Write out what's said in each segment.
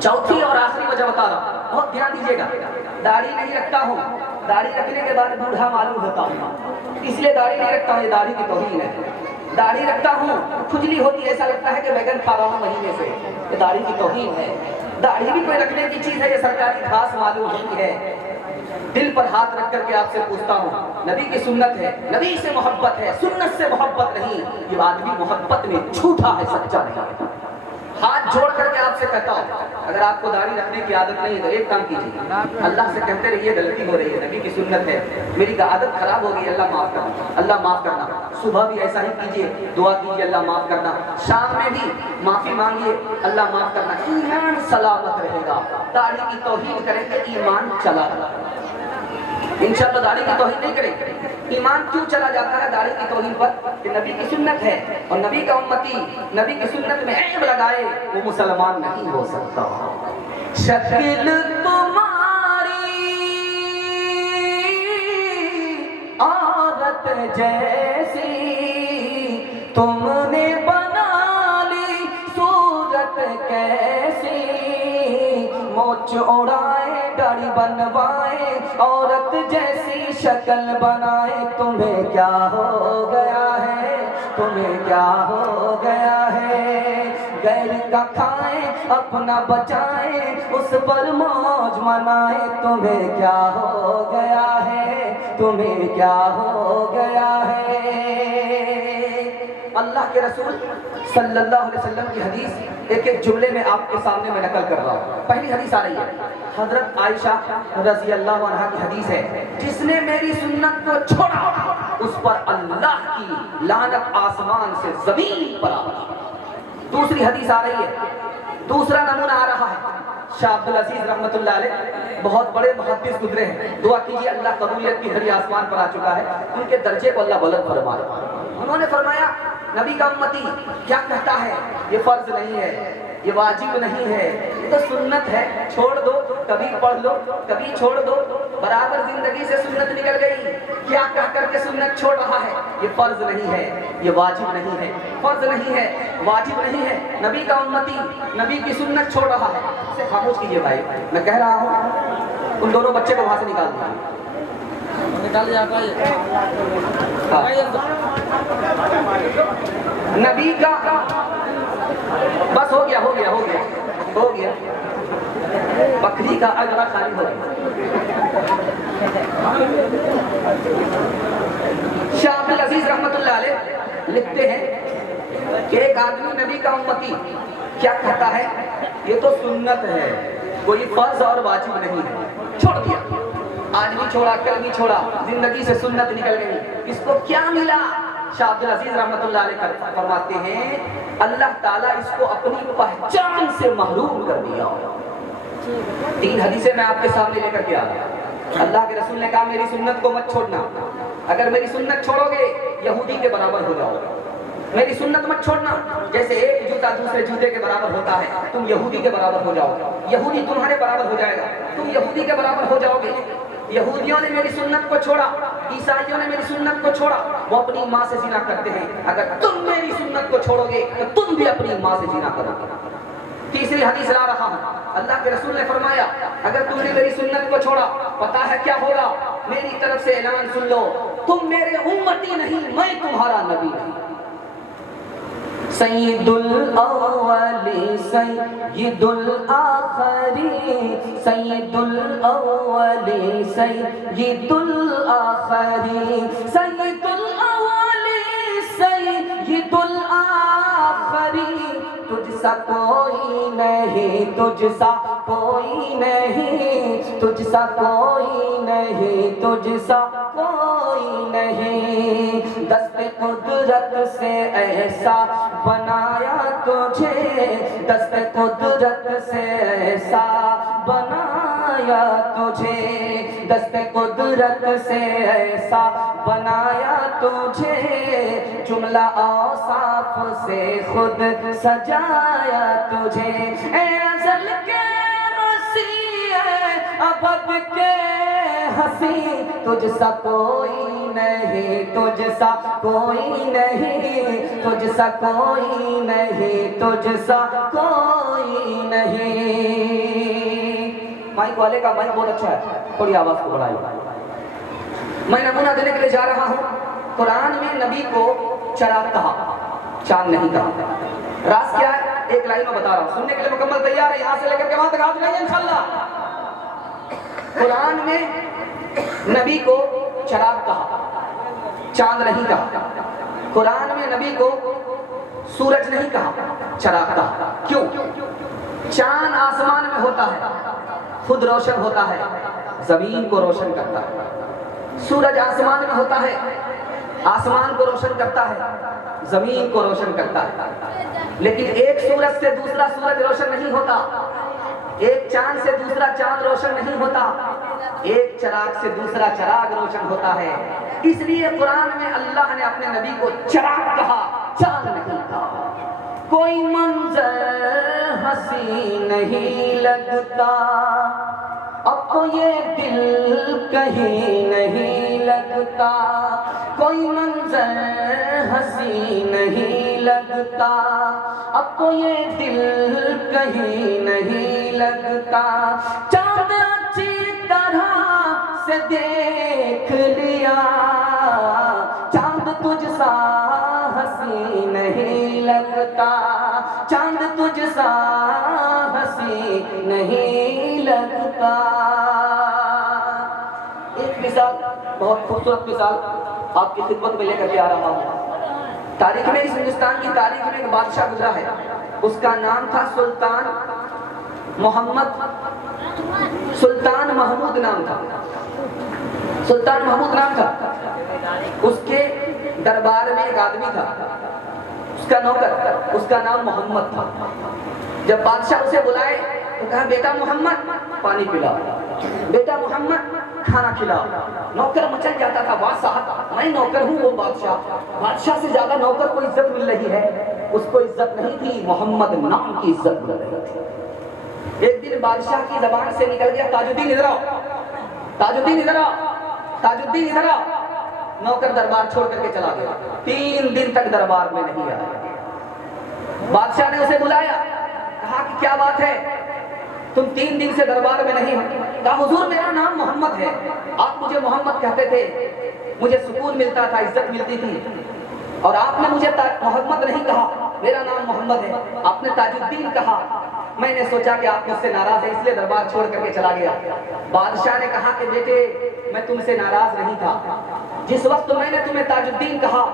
चौथी और आखिरी वजह बता रहा हूँ, बहुत ध्यान दीजिएगा। दाढ़ी नहीं रखता हूँ, दाढ़ी रखने के बाद बूढ़ा मालूम होता हूँ, इसलिए दाढ़ी नहीं रखता हूँ, ये दाढ़ी की तौहीन है। दाढ़ी रखता हूँ, खुजली होती है, ऐसा लगता है कि बैगन खा रहा हूँ महीने से, ये दाढ़ी की तौहीन है। दाढ़ी भी कोई रखने की चीज़ है, ये सरकारी घास मालूम होती है। दिल पर हाथ रख करके आपसे पूछता हूँ, नबी की सुन्नत है, नबी से मोहब्बत है, सुन्नत से मोहब्बत नहीं, ये आदमी मोहब्बत में झूठा है, सच्चा नहीं है। हाथ जोड़ करके आपसे कहता हूँ, अगर आपको दाढ़ी रखने की आदत नहीं है तो एक काम कीजिए, अल्लाह से कहते रहिए गलती हो रही है, नबी की सुन्नत है, मेरी आदत खराब हो गई, अल्लाह माफ़ करना, अल्लाह माफ़ करना। सुबह भी ऐसा ही कीजिए, दुआ कीजिए अल्लाह माफ़ करना, शाम में भी माफ़ी मांगिए अल्लाह माफ़ करना। ईमान सलामत रहेगा। दाढ़ी की तौहीन करेंगे ईमान चला जाएगा, इंशाअल्लाह। दाढ़ी की तौहीन नहीं करेंगे, ईमान क्यों चला जाता है दाढ़ी की तौहीन पर? कि नबी की सुन्नत है, और नबी का उम्मती नबी की सुन्नत में ऐब लगाए वो मुसलमान नहीं हो सकता। शक्ल तुम्हारी औरत जैसी, तुमने बना ली सूरत कैसी, मोच उड़ाए दाढ़ी बनवाए औरत जैसी शक्ल बनाए, तुम्हें क्या हो गया है, तुम्हें क्या हो गया है। गैर का खाए अपना बचाए, उस पर मौज मनाए, तुम्हें क्या हो गया है, तुम्हें क्या हो गया है। अल्लाह के रसूल सल्लल्लाहु अलैहि वसल्लम की हदीस एक एक जुमले में आपके सामने मैं नकल कर रहा हूँ। पहली हदीस आ रही है, हजरत आयशा रज़ी अल्लाह अन्हा की हदीस है, जिसने मेरी सुन्नत को छोड़ा उस पर अल्लाह की लानत आसमान से जमीन पर आ गई। दूसरी हदीस आ रही है, दूसरा नमूना आ रहा है, शाह अब्दुल अजीज रहमतुल्लाह अलैह बहुत बड़े मुहद्दिस गुजरे हैं, दुआ कीजिए अल्लाह कबूलियत की घड़ी आसमान पर आ चुका है, उनके दर्जे को अल्लाह बुलंद फरमाए। उन्होंने फरमाया नबी का उम्मती क्या कहता है, ये फर्ज नहीं है, ये वाजिब नहीं है, ये तो सुन्नत है, छोड़ दो, कभी पढ़ लो कभी छोड़ दो, बराबर जिंदगी से सुन्नत निकल गई। क्या कह करके सुन्नत छोड़ रहा है, ये फर्ज नहीं है, ये वाजिब नहीं है, फर्ज नहीं है, वाजिब नहीं है, नबी का उम्मती नबी की सुन्नत छोड़ रहा है। इसे खामोश कीजिए भाई, मैं कह रहा हूँ उन दोनों बच्चे को वहां से निकाल दीजिए। नबी का बस हो गया हो गया हो गया हो गया, बकरी का अगला खाली हो गया। शाह अब्दुल अजीज रहमतुल्लाह अलैह लिखते हैं कि एक आदमी नबी का उम्मती क्या कहता है, ये तो सुन्नत है, कोई फर्ज और वाजिब नहीं है, छोड़ दिया। आदमी छोड़ा, कलमी छोड़ा, जिंदगी से सुन्नत निकल गई, इसको क्या मिला? शाह अब्दुल अजीज रहमतुल्लाह अलैह फरमाते हैं अल्लाह ताला इसको अपनी पहचान से महरूम कर दिया। तीन हदीसें मैं आपके सामने लेकर के आ गया। अल्लाह के रसूल ने कहा मेरी सुन्नत को मत छोड़ना, अगर मेरी सुन्नत छोड़ोगे यहूदी के बराबर हो जाओगे। मेरी सुन्नत मत छोड़ना, जैसे एक जूता दूसरे जूते के बराबर होता है, तुम यहूदी के बराबर हो जाओगे, यहूदी तुम्हारे बराबर हो जाएगा, तुम यहूदी के बराबर हो जाओगे। यहूदियों ने मेरी सुन्नत को छोड़ा, ईसाइयों ने मेरी सुन्नत को छोड़ा, वो अपनी माँ से जिना करते हैं, अगर तुम मेरी सुन्नत को छोड़ोगे तो तुम भी अपनी माँ से जिना करोगे। तीसरी हदीस ला रहा हूँ, अल्लाह के रसूल ने फरमाया अगर तुमने मेरी सुन्नत को छोड़ा पता है क्या होगा, मेरी तरफ से ऐलान सुन लो, तुम मेरे उम्मती नहीं, मैं तुम्हारा नबी नहीं। सय्यदुल अव्वली सय्यदुल आखिरी, सय्यदुल अव्वली सय्यदुल आखिरी, सय्यदुल अव्वली सय्यदुल आखिरी, तुझसा कोई नहीं, तुझसा कोई नहीं, तुझसा कोई नहीं, तुझसा कोई नहीं। दस्ते कुदरत से ऐसा बनाया तुझे, दस्ते कुदरत से ऐसा बनाया तुझे, दस्ते कुदरत से ऐसा बनाया तुझे, जुमला औसाफ से खुद सजाया तुझे। ए अज़ल के हंसी है अबद के हंसी, तुझसा कोई नहीं, तुझसा कोई नहीं, تجھ سا کوئی نہیں، تجھ سا کوئی نہیں۔ مائک والے کا مائک بہت اچھا ہے، تھوڑی آواز کو بڑھائیے۔ میں نمونہ دینے کے لیے جا رہا ہوں۔ قرآن میں نبی کو چراغ کہا، چاند نہیں کہا۔ راز کیا ہے؟ ایک لائن میں بتا رہا ہوں، سننے کے لیے مکمل تیار ہے؟ یہاں سے لے کر کے وہاں تک ہاتھ اٹھائیے انشاءاللہ۔ قرآن میں نبی کو چراغ کہا، چاند نہیں کہا۔ قرآن میں نبی کو سورج نہیں کہا، چراغ کہا۔ کیوں؟ چاند آسمان میں ہوتا ہے، خود روشن ہوتا ہے، زمین کو روشن کرتا ہے۔ سورج آسمان میں ہوتا ہے، آسمان کو روشن کرتا ہے، زمین کو روشن کرتا ہے۔ لیکن ایک سورج سے دوسرا سورج روشن نہیں ہوتا، ایک چاند سے دوسرا چاند روشن نہیں ہوتا، ایک چراغ سے دوسرا چراغ روشن ہوتا ہے۔ اس لیے قرآن میں اللہ نے اپنے نبی کو چراغ کہا، چاند نہیں کہا۔ کوئی منظر ہنسی نہیں لگتا، اب تو یہ دل کہیں نہیں لگتا۔ کوئی منظر ہنسی نہیں لگتا، اب تو یہ دل کہیں نہیں لگتا۔ چاند اچھی طرح سے دیکھ لیا، چاند تجھ سا ہنسی نہیں لگتا، چاند تجھ سا ہنسی نہیں لگتا۔ ایک مثال، بہت خوبصورت مثال آپ کی خدمت میں لے کر کے آ رہا ہوں۔ تاریخ میں، اس ہندوستان کی تاریخ میں ایک بادشاہ گزرا ہے، اس کا نام تھا سلطان محمود نام تھا، سلطان محمود نام تھا۔ اس کے دربار میں ایک آدمی تھا، اس کا نوکر، اس کا نام محمد تھا۔ جب بادشاہ اسے بلائے تو کہا بیٹا محمد پانی پلاؤ، بیٹا محمد کھانا کھلاؤ۔ نوکر مچل جاتا تھا، واہ صاحب میں نوکر ہوں، وہ بادشاہ سے زیادہ نوکر کو عزت مل رہی ہے۔ اس کو عزت نہیں تھی، محمد نام کی عزت مل رہی تھی۔ ایک دن بادشاہ کی زبان سے نکل گیا تاج الدین ادھر آؤ، تاج الدین ادھر آؤ، تاج الدین ادھر آؤ۔ نوکر دربار چھوڑ کر کے چلا گیا، 3 دن تک دربار میں نہیں آیا۔ بادشاہ نے اسے بلایا، کہا کہ کیا بات ہے، تم 3 دن سے دربار میں نہیں ہو؟ کہا حضور میرا نام محمد ہے، آپ مجھے محمد کہتے تھے، مجھے سکون ملتا تھا، عزت ملتی تھی، اور آپ نے مجھے محمد نہیں کہا، میرا نام محمد ہے، آپ نے تاج الدین کہا۔ میں نے سوچا کہ آپ مجھ سے ناراض ہیں، اس لیے دربار چھوڑ کر کے چلا گیا۔ بادشاہ نے کہا کہ بیٹے میں تم سے ناراض نہیں تھا، جس وقت میں نے تمہیں تاج الدین کہا،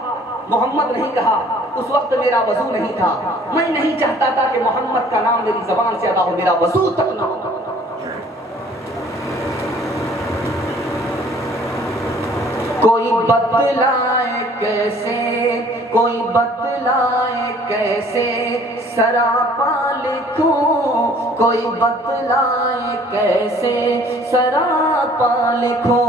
محمد نہیں کہا، اس وقت میرا وضو نہیں تھا، میں نہیں چاہتا تھا کہ محمد کا نام میری زبان سے ادا ہو، میرا وضو تک نہ ہو۔ کوئی بتلائے کیسے، کوئی بتلائے کیسے سراپا لکھوں، کوئی بتلائے کیسے سراپا لکھوں۔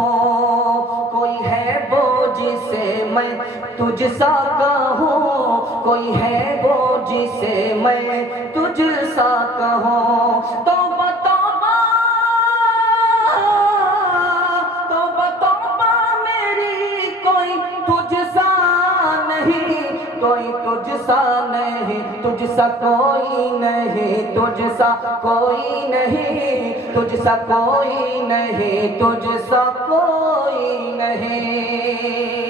کوئی ہے وہ جسے میں تجھ سا کہوں، کوئی ہے وہ جسے میں تجھ سا کہوں۔ توبہ توبہ توبہ توبہ میری، کوئی تجھ سا نہیں، کوئی تجھ سا نہیں، تجھ سا کوئی نہیں، تجھ سا کوئی نہیں، تجھ سا کوئی نہیں، تجھ سا کوئی نہیں۔